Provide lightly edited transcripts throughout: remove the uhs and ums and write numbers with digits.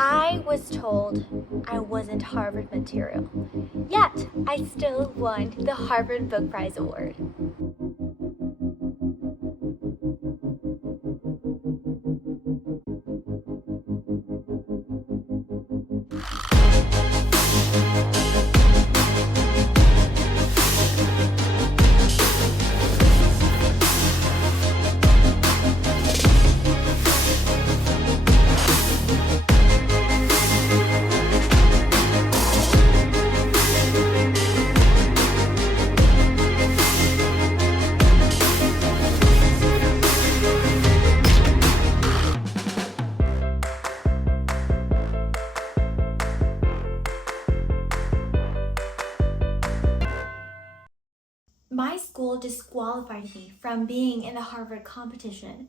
I was told I wasn't Harvard material, yet I still won the Harvard Book Prize Award. My school disqualified me from being in the Harvard competition,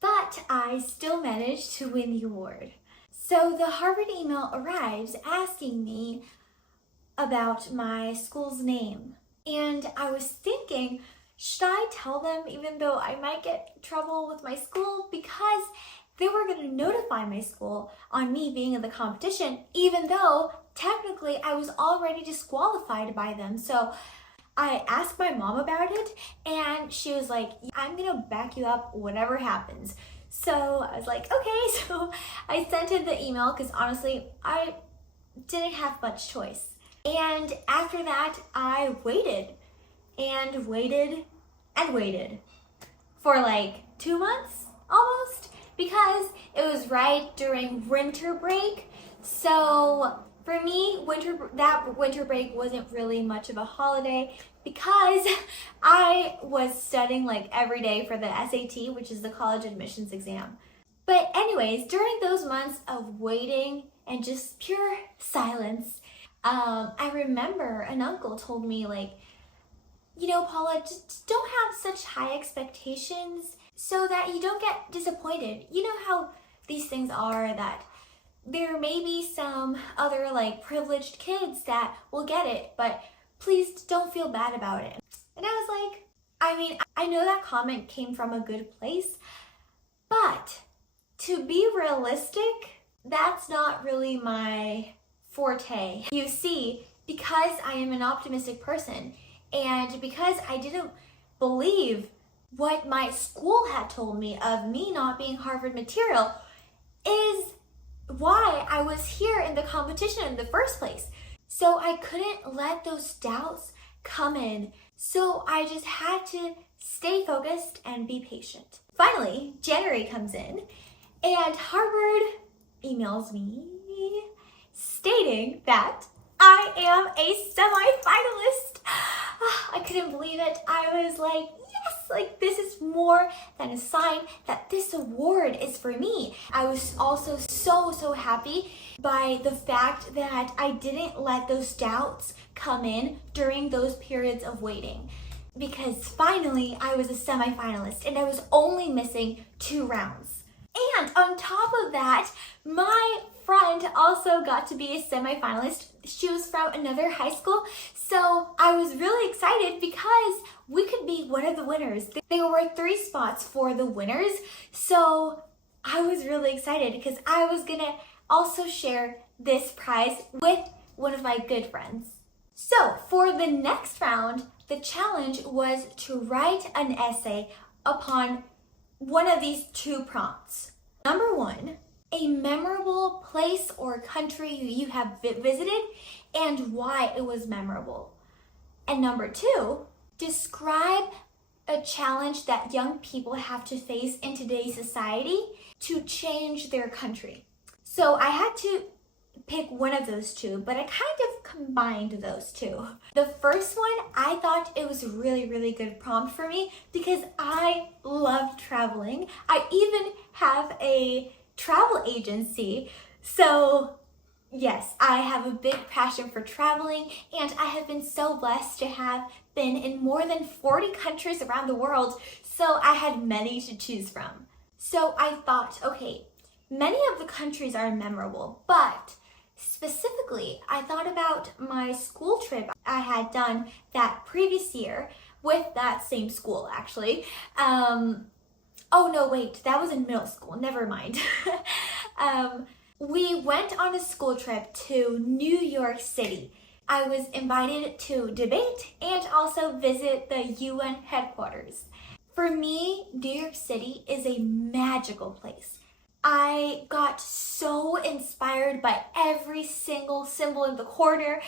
but I still managed to win the award. So the Harvard email arrives asking me about my school's name. And I was thinking, should I tell them even though I might get in trouble with my school? Because they were going to notify my school on me being in the competition, even though technically I was already disqualified by them. So I asked my mom about it and she was like, I'm gonna back you up whatever happens. So I was like, okay. So I sent in the email because honestly, I didn't have much choice. And after that, I waited and waited and waited for like 2 months almost, because it was right during winter break. So for me, that winter break wasn't really much of a holiday because I was studying like every day for the SAT, which is the college admissions exam. But anyways, during those months of waiting and just pure silence, I remember an uncle told me like, Paula, just don't have such high expectations so that you don't get disappointed. You know how these things are, that there may be some other like privileged kids that will get it, but please don't feel bad about it. And I was like, I know that comment came from a good place, but to be realistic, that's not really my forte. You see, because I am an optimistic person and because I didn't believe what my school had told me of me not being Harvard material is why I was here in the competition in the first place. So I couldn't let those doubts come in. So I just had to stay focused and be patient. Finally, January comes in and Harvard emails me stating that I am a semi-finalist. I couldn't believe it. I was like, yes, like this is more than a sign that this award is for me. I was also so happy by the fact that I didn't let those doubts come in during those periods of waiting, because finally I was a semi-finalist and I was only missing 2 rounds. And on top of that, my friend also got to be a semi-finalist. She was from another high school, so I was really excited because we could be one of the winners. There were 3 spots for the winners, so I was really excited because I was gonna also share this prize with one of my good friends. So for the next round, the challenge was to write an essay upon one of these 2 prompts. Number 1, a memorable place or country you have visited and why it was memorable. And number 2, describe a challenge that young people have to face in today's society to change their country. So I had to pick one of those 2, but I kind of combined those 2. The first one, I thought it was a really good prompt for me because I love traveling. I even have a travel agency. So yes, I have a big passion for traveling, and I have been so blessed to have been in more than 40 countries around the world. So I had many to choose from. So I thought, okay, many of the countries are memorable, but specifically, I thought about my school trip I had done that previous year with that same school, actually. Oh no, wait, that was in middle school, never mind. We went on a school trip to New York City. I was invited to debate and also visit the UN headquarters. For me, New York City is a magical place. I got so inspired by every single symbol in the corner.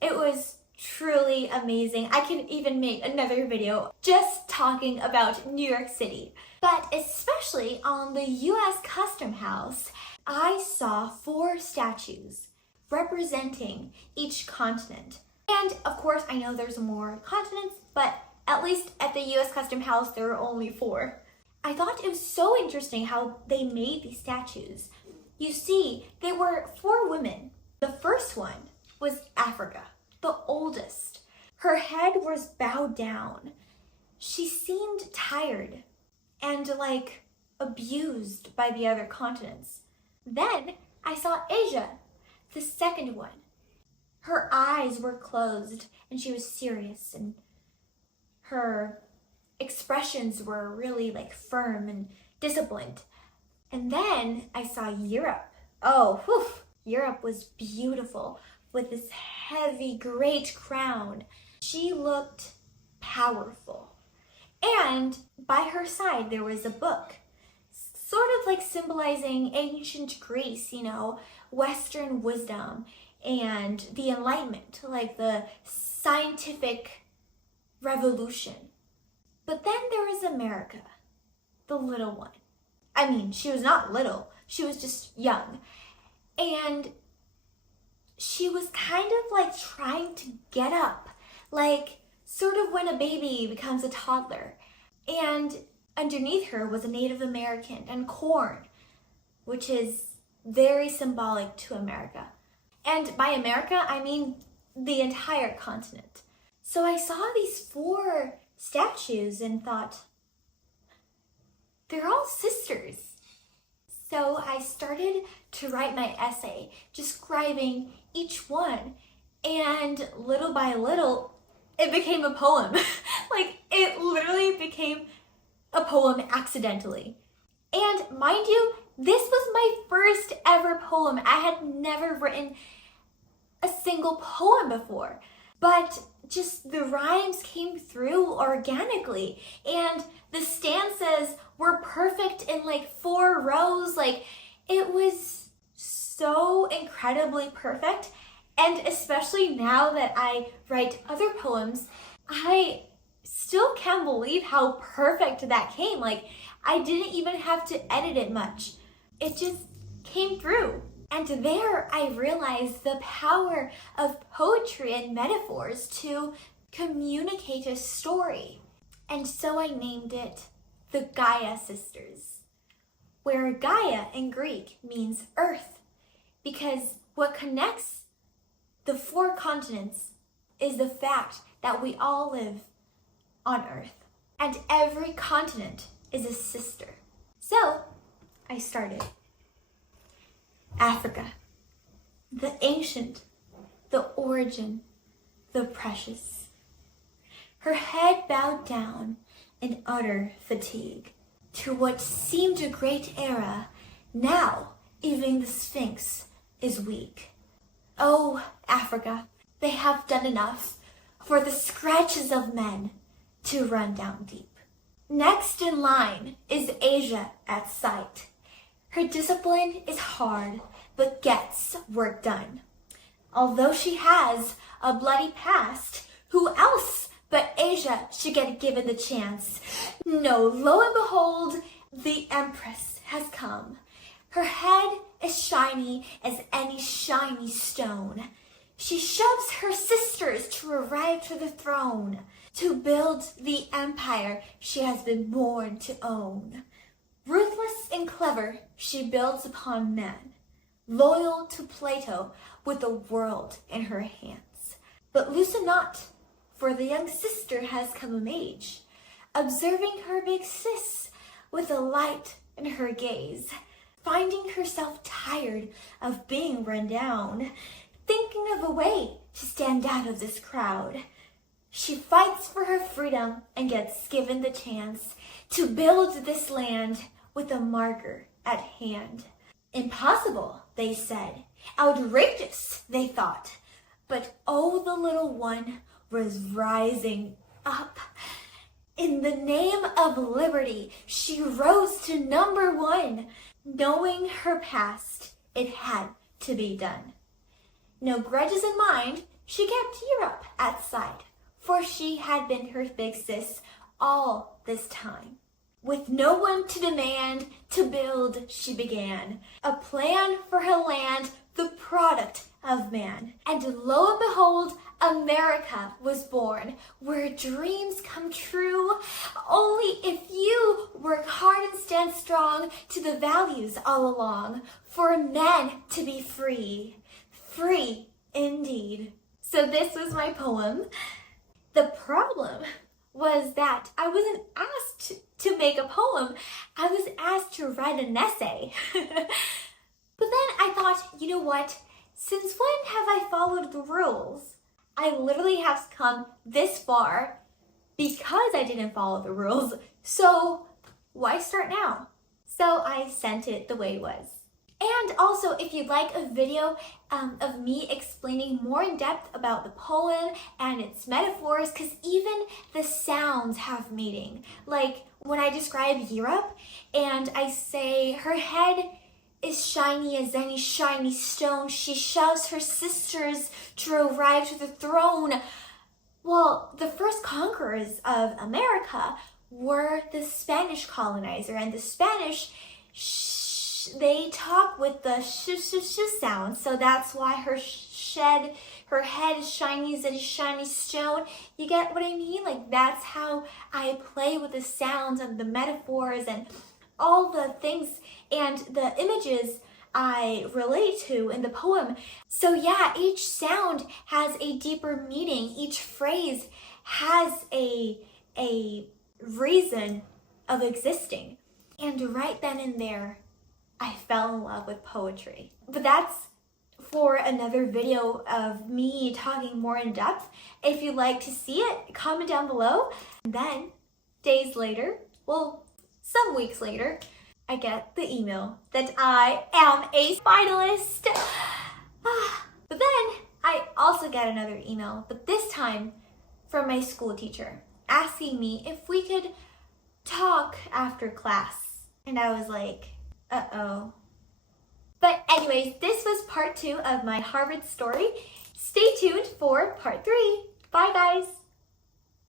It was truly amazing. I can even make another video just talking about New York City. But especially on the US Custom House, I saw 4 statues representing each continent. And of course, I know there's more continents, but at least at the US Custom House, there are only 4. I thought it was so interesting how they made these statues. You see, they were 4 women. The first one was Africa, the oldest. Her head was bowed down. She seemed tired and like abused by the other continents. Then I saw Asia, the second one. Her eyes were closed and she was serious, and her expressions were really like firm and disciplined. And then I saw Europe. Oh, whew. Europe was beautiful with this heavy, great crown. She looked powerful. And by her side, there was a book, sort of like symbolizing ancient Greece, Western wisdom and the Enlightenment, like the scientific revolution. But then there was America, the little one. I mean, she was not little, she was just young. And she was kind of like trying to get up, like sort of when a baby becomes a toddler. And underneath her was a Native American and corn, which is very symbolic to America. And by America, I mean the entire continent. So I saw these 4 statues and thought, they're all sisters. So I started to write my essay describing each one, and little by little, it became a poem. Like, it literally became a poem accidentally. And mind you, this was my first ever poem. I had never written a single poem before, but just the rhymes came through organically, and the stanzas were perfect in like 4 rows. Like, it was so incredibly perfect. And especially now that I write other poems, I still can't believe how perfect that came. Like, I didn't even have to edit it much. It just came through. And there I realized the power of poetry and metaphors to communicate a story. And so I named it the Gaia Sisters, where Gaia in Greek means earth, because what connects the 4 continents is the fact that we all live on Earth, and every continent is a sister. So I started. Africa, the ancient, the origin, the precious. Her head bowed down in utter fatigue. To what seemed a great era, now even the Sphinx is weak. Oh, Africa, they have done enough for the scratches of men to run down deep. Next in line is Asia at sight. Her discipline is hard, but gets work done. Although she has a bloody past, who else but Asia should get given the chance? No, lo and behold, the Empress has come. Her head is shiny as any shiny stone. She shoves her sisters to arrive to the throne, to build the empire she has been born to own. Ruthless and clever, she builds upon men, loyal to Plato with the world in her hands. But loosen not, for the young sister has come of age, observing her big sis with a light in her gaze, finding herself tired of being run down, thinking of a way to stand out of this crowd. She fights for her freedom and gets given the chance to build this land with a marker at hand. Impossible, they said. Outrageous, they thought. But oh, the little one was rising up. In the name of liberty, she rose to number one. Knowing her past, it had to be done. No grudges in mind, she kept Europe at side, for she had been her big sis all this time. With no one to demand, to build she began a plan for her land, the product of man. And lo and behold, America was born, where dreams come true. Only if you work hard and stand strong to the values all along, for men to be free, free indeed. So this was my poem. The problem was that I wasn't asked to make a poem. I was asked to write an essay. But then I thought, you know what? Since when have I followed the rules? I literally have come this far because I didn't follow the rules. So why start now? So I sent it the way it was. And also, if you'd like a video of me explaining more in depth about the poem and its metaphors, because even the sounds have meaning. Like when I describe Europe and I say her head is shiny as any shiny stone, she shoves her sisters to arrive to the throne. Well, the first conquerors of America were the Spanish colonizer, and the Spanish they talk with the sh sound, so that's why her head is shiny as a shiny stone. You get what I mean? Like, that's how I play with the sounds and the metaphors and all the things and the images I relate to in the poem. So yeah, each sound has a deeper meaning. Each phrase has a reason of existing. And right then and there, I fell in love with poetry. But that's for another video of me talking more in depth. If you'd like to see it, comment down below. And then, days later, well, some weeks later, I get the email that I am a finalist. But then, I also get another email, but this time from my school teacher, asking me if we could talk after class. And I was like, uh-oh. But anyways, this was part 2 of my Harvard story. Stay tuned for part 3. Bye, guys.